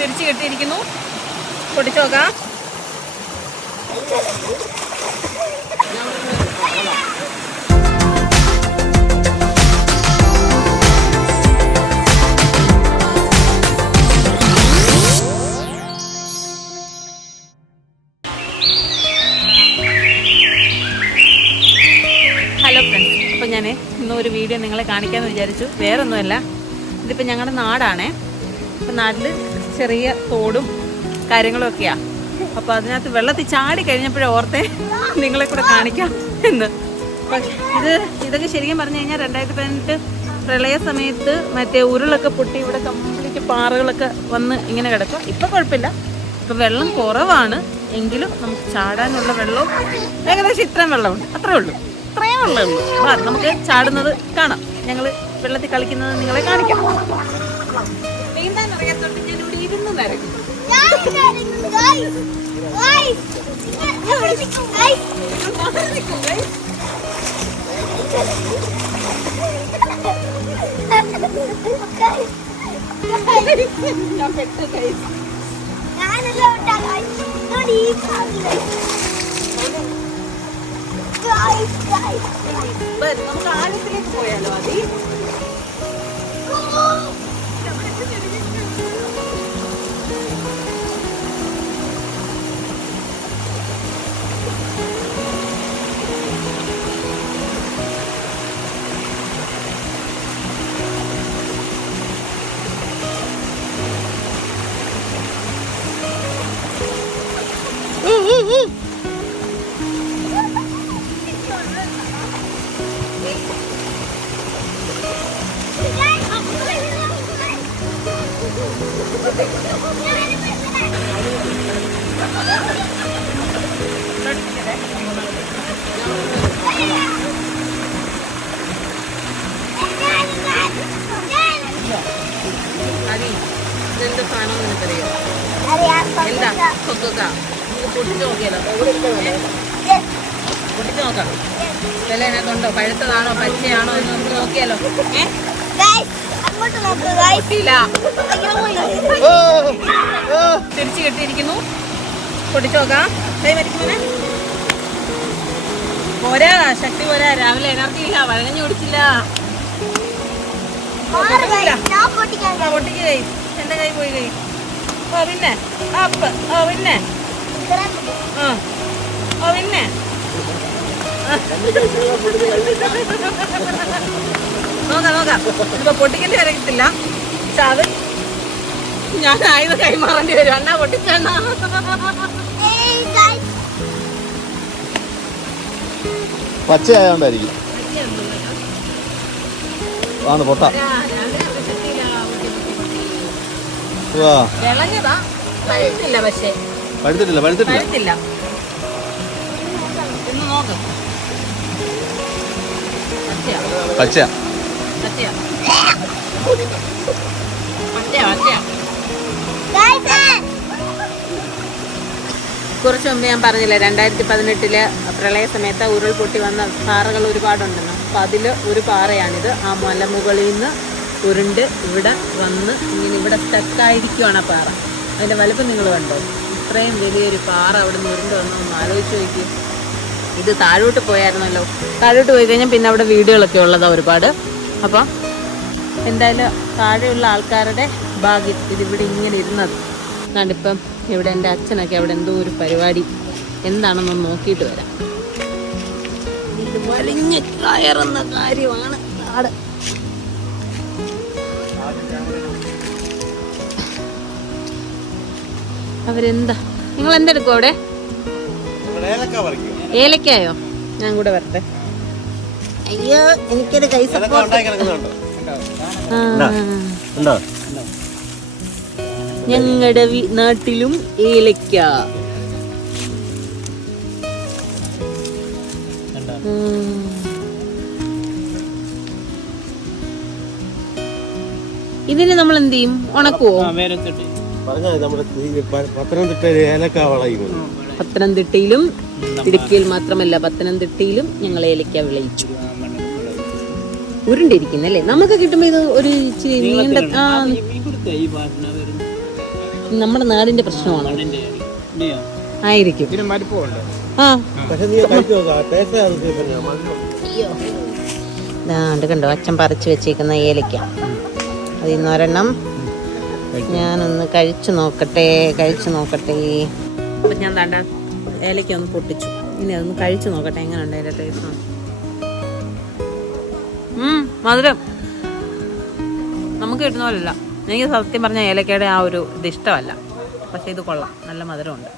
തിരിച്ചു കെട്ടിയിരിക്കുന്നു. പൊട്ടിച്ചു നോക്കാം. ഹലോ ഫ്രണ്ട്സ്, അപ്പോൾ ഞാൻ ഇന്നൊരു വീഡിയോ നിങ്ങളെ കാണിക്കാമെന്ന് വിചാരിച്ചു. വേറൊന്നുമല്ല, ഇതിപ്പോൾ ഞങ്ങളുടെ നാടാണേ. ഇപ്പം നാട്ടിൽ ചെറിയ തോടും കാര്യങ്ങളൊക്കെയാണ്. അപ്പോൾ അതിനകത്ത് വെള്ളത്തിൽ ചാടി കഴിഞ്ഞപ്പോഴേ ഓർത്തേ നിങ്ങളെ കൂടെ കാണിക്കാം എന്ന്. പക്ഷേ ഇതൊക്കെ ശരിക്കും പറഞ്ഞു കഴിഞ്ഞാൽ 2018 പ്രളയ സമയത്ത് മറ്റേ ഉരുളൊക്കെ പൊട്ടി ഇവിടെ കംപ്ലീറ്റ് പാറകളൊക്കെ വന്ന് ഇങ്ങനെ കിടക്കും. ഇപ്പം കുഴപ്പമില്ല, ഇപ്പം വെള്ളം കുറവാണ്. എങ്കിലും നമുക്ക് ചാടാനുള്ള വെള്ളവും ഏകദേശം ഇത്രയും വെള്ളമുണ്ട്. അത്രേ ഉള്ളൂ, ഇത്രയും വെള്ളമുള്ളൂ. നമുക്ക് ചാടുന്നത് കാണാം. ഞങ്ങൾ വെള്ളത്തിൽ കളിക്കുന്നത് നിങ്ങളെ കാണിക്കാം. നീന്താൻ അറിയാത്തോണ്ട് ഞാൻ ഇവിടെ ഇരുന്ന് നരക്കും. നമുക്ക് ആഴത്തിലേക്ക് പോയാലോ? അതി ഇതെന്ത് സാധനം നിനക്കറിയോ? എന്താ? കൊക്ക. പൊട്ടിച്ചു നോക്കിയാലോ? പൊട്ടിച്ചു നോക്കാം. വില അതിനകത്തുണ്ടോ? പഴുത്തതാണോ പച്ചയാണോ എന്ന് നമുക്ക് നോക്കിയാലോ? തിരിച്ചു കെട്ടിയിരിക്കുന്നു. പൊട്ടിച്ചു നോക്കാം. കൈ മരിക്കുമോനെ? പോരാ, ശക്തി പോരാ. രാവിലെ എനർജി ഇല്ല, വഴങ്ങഞ്ഞു കുടിച്ചില്ല. പൊട്ടിക്ക് കൈ. എന്റെ കൈ പോയി കൈ. ഓ പിന്നെ അപ്പ്. ഓ പിന്നെ ഓ പിന്നെ നോക്കാം. ഇപ്പൊ പൊട്ടിക്കേണ്ടി വരത്തില്ല. പക്ഷെ അത് ഞാൻ ആയത് കൈമാറേണ്ടി വരും. അണ്ണാ പൊട്ടിച്ചണ്ണ. പച്ചയായോണ്ടായിരിക്കും. പൊട്ട വിളഞ്ഞതാ. പഴുത്തില്ല. പക്ഷേ പഴുത്തില്ല. ഇന്ന് നോക്കാം. പച്ച കുറച്ച് മുമ്പ് ഞാൻ പറഞ്ഞില്ലേ 2018 പ്രളയ സമയത്ത് ഉരുൾപൊട്ടി വന്ന പാറകൾ ഒരുപാടുണ്ടെന്ന്. അപ്പം അതിൽ ഒരു പാറയാണിത്. ആ മലമുകളിൽ നിന്ന് ഉരുണ്ട് ഇവിടെ വന്ന് ഇങ്ങനെ ഇവിടെ സ്റ്റക്കായിരിക്കുവാണ് ആ പാറ. അതിൻ്റെ വലുപ്പം നിങ്ങൾ കണ്ടോ? ഇത്രയും വലിയൊരു പാറ അവിടെ നിന്ന് ഉരുണ്ട് വന്നൊന്ന് ആലോചിച്ച് നോക്കി. ഇത് താഴോട്ട് പോയായിരുന്നല്ലോ. താഴോട്ട് പോയി കഴിഞ്ഞാൽ പിന്നെ അവിടെ വീടുകളൊക്കെ ഉള്ളതാണ് ഒരുപാട്. അപ്പം എന്തായാലും താഴെയുള്ള ആൾക്കാരുടെ ഭാഗ്യം ഇതിവിടെ ഇങ്ങനെ ഇരുന്നത്. എന്നാണ്ടിപ്പം ഇവിടെ എൻ്റെ അച്ഛനൊക്കെ അവിടെ എന്തോ ഒരു പരിപാടി എന്താണെന്നൊന്ന് നോക്കിയിട്ട് വരാം. ഇത് വലിഞ്ഞ് കയറുന്ന കാര്യമാണ് നാട്. അവരെന്താ, നിങ്ങൾ എന്തെടുക്കും അവിടെ? ഏലക്കായോ? ഞാൻ കൂടെ വരട്ടെ. അയ്യോ, എനിക്കൊരു കൈ സപ്പോർട്ട്. ഞങ്ങളുടെ നാട്ടിലും ഏലക്ക. ഇതിന് നമ്മൾ എന്ത് ചെയ്യും? ഉണക്കുവോ? പത്തനംതിട്ടയിലും ഇടുക്കിയിൽ മാത്രമല്ല, പത്തനംതിട്ടയിലും ഞങ്ങൾ ഏലക്ക വിളയിച്ചു. ഉരുണ്ടിരിക്കുന്നല്ലേ നമുക്ക് കിട്ടുമ്പോ. ഇത് ഒരു ഇച്ചിരി നീണ്ട നമ്മുടെ നാടിന്റെ പ്രശ്നമാണോ? ആയിരിക്കും. ആ ഇതാണ്ട് കണ്ടോ അച്ഛൻ പറിച്ചു വെച്ചേക്കുന്ന ഏലക്ക. അതിൽ നിന്ന് ഒരെണ്ണം ഞാനൊന്ന് കഴിച്ചു നോക്കട്ടെ. അപ്പം ഞാൻ താണ്ട ഏലക്ക ഒന്ന് പൊട്ടിച്ചു. ഇനി അതൊന്ന് കഴിച്ചു നോക്കട്ടെ എങ്ങനെയുണ്ട് അതിൻ്റെ ടേസ്റ്റ്. മധുരം നമുക്ക് കിട്ടുന്ന പോലല്ല. എനിക്ക് സത്യം പറഞ്ഞാൽ ഏലക്കയുടെ ആ ഒരു ഇത് ഇഷ്ടമല്ല. പക്ഷേ ഇത് കൊള്ളാം, നല്ല മധുരമുണ്ട്.